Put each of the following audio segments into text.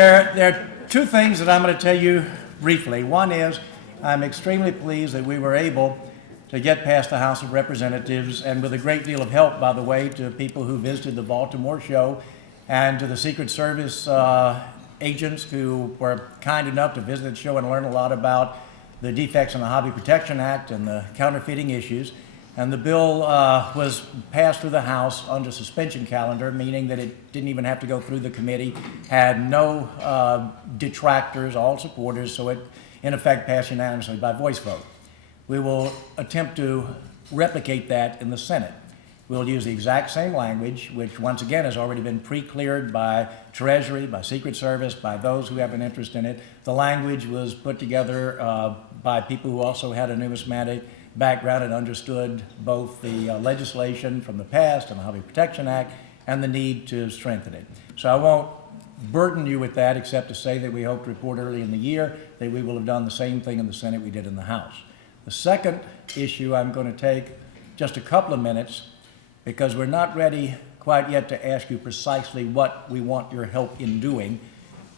There are two things that I'm going to tell you briefly. One is I'm extremely pleased that we were able to get past the House of Representatives, and with a great deal of help, by the way, to people who visited the Baltimore show and to the Secret Service agents who were kind enough to visit the show and learn a lot about the defects in the Hobby Protection Act and the counterfeiting issues. And the bill was passed through the House under suspension calendar, meaning that it didn't even have to go through the committee, had no detractors, all supporters, so it in effect passed unanimously by voice vote. We will attempt to replicate that in the Senate. We'll use the exact same language, which once again has already been pre-cleared by Treasury, by Secret Service, by those who have an interest in it. The language was put together by people who also had a numismatic background and understood both the legislation from the past and the Hobby Protection Act and the need to strengthen it. So I won't burden you with that except to say that we hope to report early in the year that we will have done the same thing in the Senate we did in the House. The second issue I'm going to take just a couple of minutes because we're not ready quite yet to ask you precisely what we want your help in doing,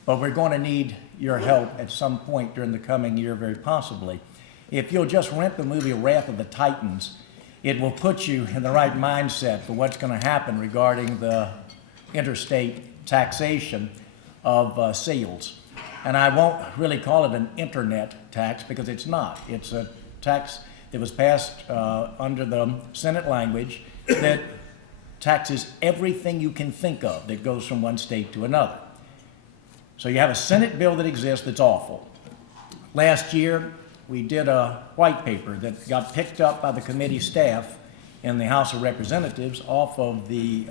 but we're going to need your help at some point during the coming year, very possibly. If you'll just rent the movie Wrath of the Titans, it will put you in the right mindset for what's going to happen regarding the interstate taxation of sales. And I won't really call it an internet tax because it's not. It's a tax that was passed under the Senate language that taxes everything you can think of that goes from one state to another. So you have a Senate bill that exists that's awful. Last year, we did a white paper that got picked up by the committee staff in the House of Representatives off of the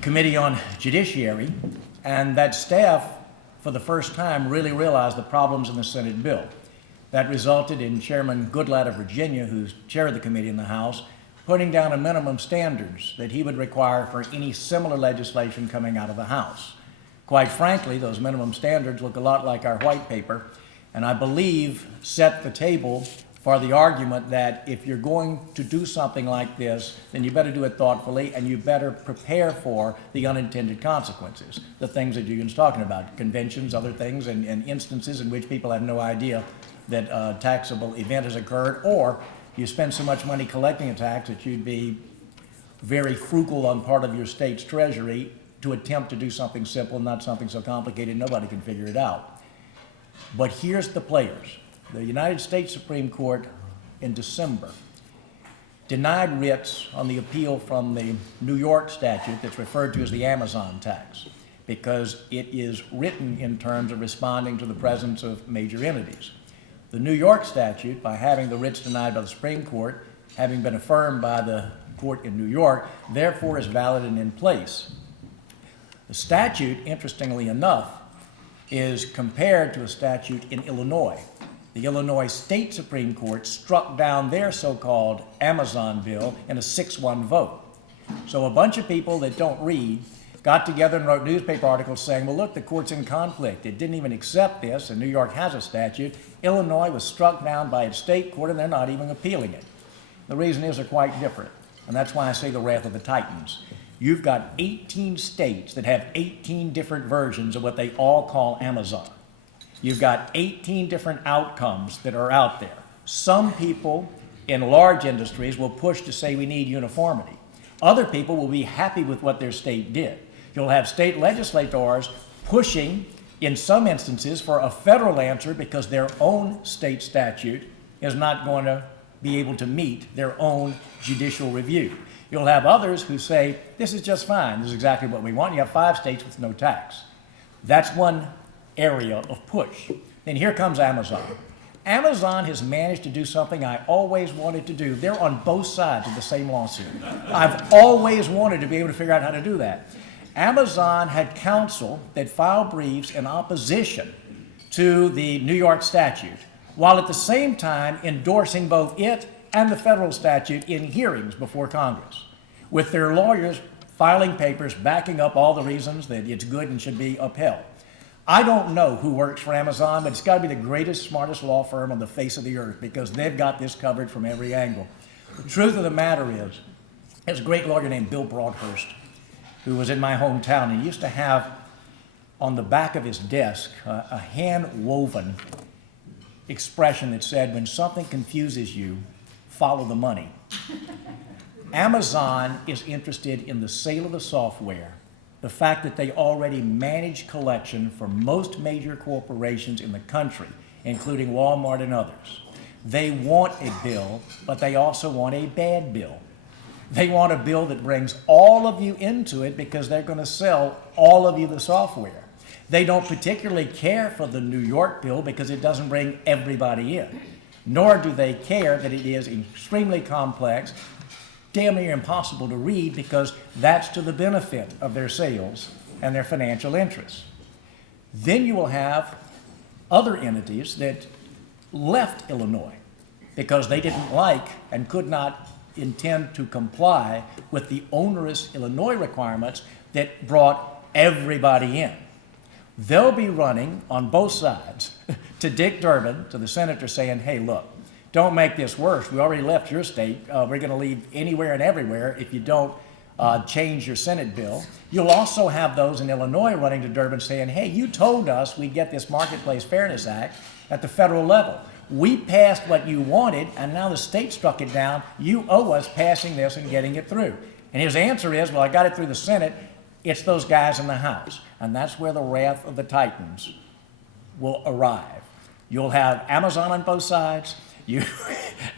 Committee on Judiciary, and that staff, for the first time, really realized the problems in the Senate bill. That resulted in Chairman Goodlatte of Virginia, who's chair of the committee in the House, putting down a minimum standards that he would require for any similar legislation coming out of the House. Quite frankly, those minimum standards look a lot like our white paper, and I believe set the table for the argument that if you're going to do something like this, then you better do it thoughtfully and you better prepare for the unintended consequences, the things that Julian's talking about, conventions, other things, and instances in which people have no idea that a taxable event has occurred, or you spend so much money collecting a tax that you'd be very frugal on part of your state's treasury to attempt to do something simple, not something so complicated nobody can figure it out. But here's the players. The United States Supreme Court in December denied writs on the appeal from the New York statute that's referred to as the Amazon tax because it is written in terms of responding to the presence of major entities. The New York statute, by having the writs denied by the Supreme Court, having been affirmed by the court in New York, therefore is valid and in place. The statute, interestingly enough, is compared to a statute in Illinois. The Illinois State Supreme Court struck down their so-called Amazon bill in a 6-1 vote. So a bunch of people that don't read got together and wrote newspaper articles saying, well, look, the court's in conflict. It didn't even accept this, and New York has a statute. Illinois was struck down by its state court, and they're not even appealing it. The reason is they're quite different, and that's why I say the wrath of the Titans. You've got 18 states that have 18 different versions of what they all call Amazon. You've got 18 different outcomes that are out there. Some people in large industries will push to say we need uniformity. Other people will be happy with what their state did. You'll have state legislators pushing, in some instances, for a federal answer because their own state statute is not going to be able to meet their own judicial review. You'll have others who say, this is just fine, this is exactly what we want. You have 5 states with no tax. That's one area of push. Then here comes Amazon. Amazon has managed to do something I always wanted to do. They're on both sides of the same lawsuit. I've always wanted to be able to figure out how to do that. Amazon had counsel that filed briefs in opposition to the New York statute, while at the same time endorsing both it and the federal statute in hearings before Congress, with their lawyers filing papers backing up all the reasons that it's good and should be upheld. I don't know who works for Amazon, but it's got to be the greatest, smartest law firm on the face of the earth because they've got this covered from every angle. The truth of the matter is, there's a great lawyer named Bill Broadhurst who was in my hometown. He used to have on the back of his desk a hand-woven expression that said, when something confuses you, follow the money. Amazon is interested in the sale of the software, the fact that they already manage collection for most major corporations in the country, including Walmart and others. They want a bill, but they also want a bad bill. They want a bill that brings all of you into it because they're going to sell all of you the software. They don't particularly care for the New York bill because it doesn't bring everybody in, nor do they care that it is extremely complex, damn near impossible to read, because that's to the benefit of their sales and their financial interests. Then you will have other entities that left Illinois because they didn't like and could not intend to comply with the onerous Illinois requirements that brought everybody in. They'll be running on both sides to Dick Durbin, to the senator, saying, hey, look, don't make this worse. We already left your state. We're going to leave anywhere and everywhere if you don't change your Senate bill. You'll also have those in Illinois running to Durbin saying, hey, you told us we'd get this Marketplace Fairness Act at the federal level. We passed what you wanted, and now the state struck it down. You owe us passing this and getting it through. And his answer is, well, I got it through the Senate. It's those guys in the House. And that's where the wrath of the Titans will arrive. You'll have Amazon on both sides.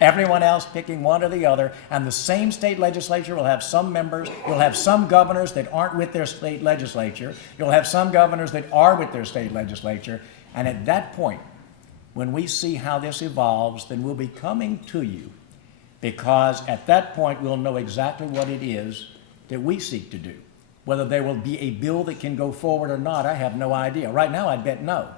Everyone else picking one or the other, and the same state legislature will have some members. You'll have some governors that aren't with their state legislature. You'll have some governors that are with their state legislature. And at that point, when we see how this evolves, then we'll be coming to you, because at that point we'll know exactly what it is that we seek to do. Whether there will be a bill that can go forward or not, I have no idea. Right now, I'd bet no.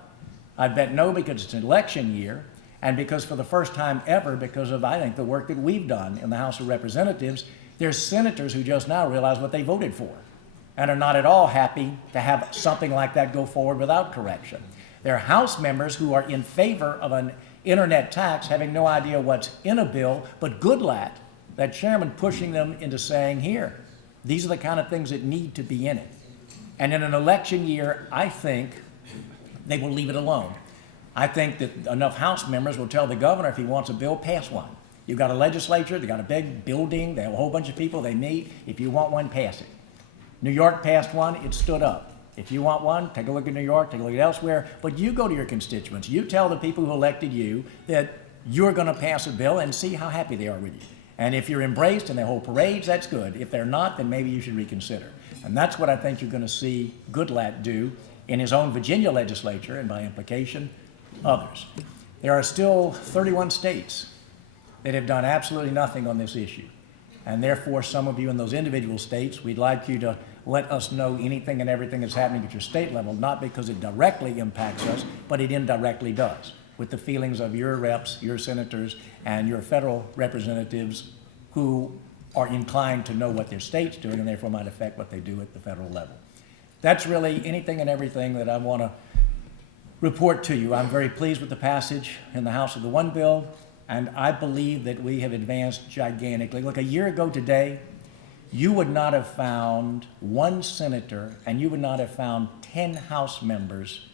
I'd bet no because it's an election year, and because for the first time ever, because of, I think, the work that we've done in the House of Representatives, there's senators who just now realize what they voted for and are not at all happy to have something like that go forward without correction. There are House members who are in favor of an internet tax, having no idea what's in a bill, but Goodlatte, that chairman, pushing them into saying, here, these are the kind of things that need to be in it. And in an election year, I think they will leave it alone. I think that enough House members will tell the governor if he wants a bill, pass one. You've got a legislature, they've got a big building, they have a whole bunch of people, they meet. If you want one, pass it. New York passed one, it stood up. If you want one, take a look at New York, take a look at elsewhere, but you go to your constituents. You tell the people who elected you that you're going to pass a bill and see how happy they are with you. And if you're embraced and they hold parades, that's good. If they're not, then maybe you should reconsider. And that's what I think you're going to see Goodlatte do in his own Virginia legislature, and by implication, others. There are still 31 states that have done absolutely nothing on this issue. And therefore, some of you in those individual states, we'd like you to let us know anything and everything that's happening at your state level, not because it directly impacts us, but it indirectly does, with the feelings of your reps, your senators, and your federal representatives who are inclined to know what their state's doing and therefore might affect what they do at the federal level. That's really anything and everything that I want to report to you. I'm very pleased with the passage in the House of the One bill, and I believe that we have advanced gigantically. Look, a year ago today, you would not have found one senator and you would not have found 10 House members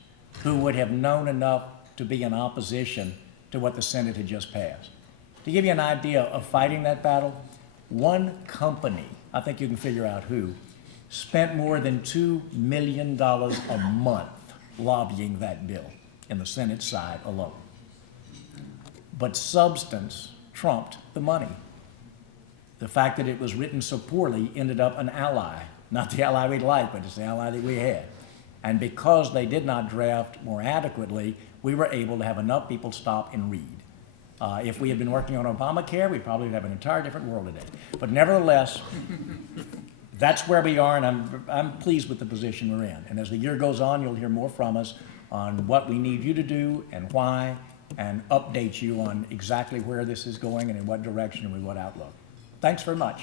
who would have known enough to be in opposition to what the Senate had just passed. To give you an idea of fighting that battle, one company, I think you can figure out who, spent more than $2 million a month lobbying that bill in the Senate side alone. But substance trumped the money. The fact that it was written so poorly ended up an ally, not the ally we'd like, but it's the ally that we had. And because they did not draft more adequately, we were able to have enough people stop and read. If we had been working on Obamacare, we probably would have an entire different world today. But nevertheless, that's where we are, and I'm pleased with the position we're in. And as the year goes on, you'll hear more from us on what we need you to do and why, and update you on exactly where this is going and in what direction and with what outlook. Thanks very much.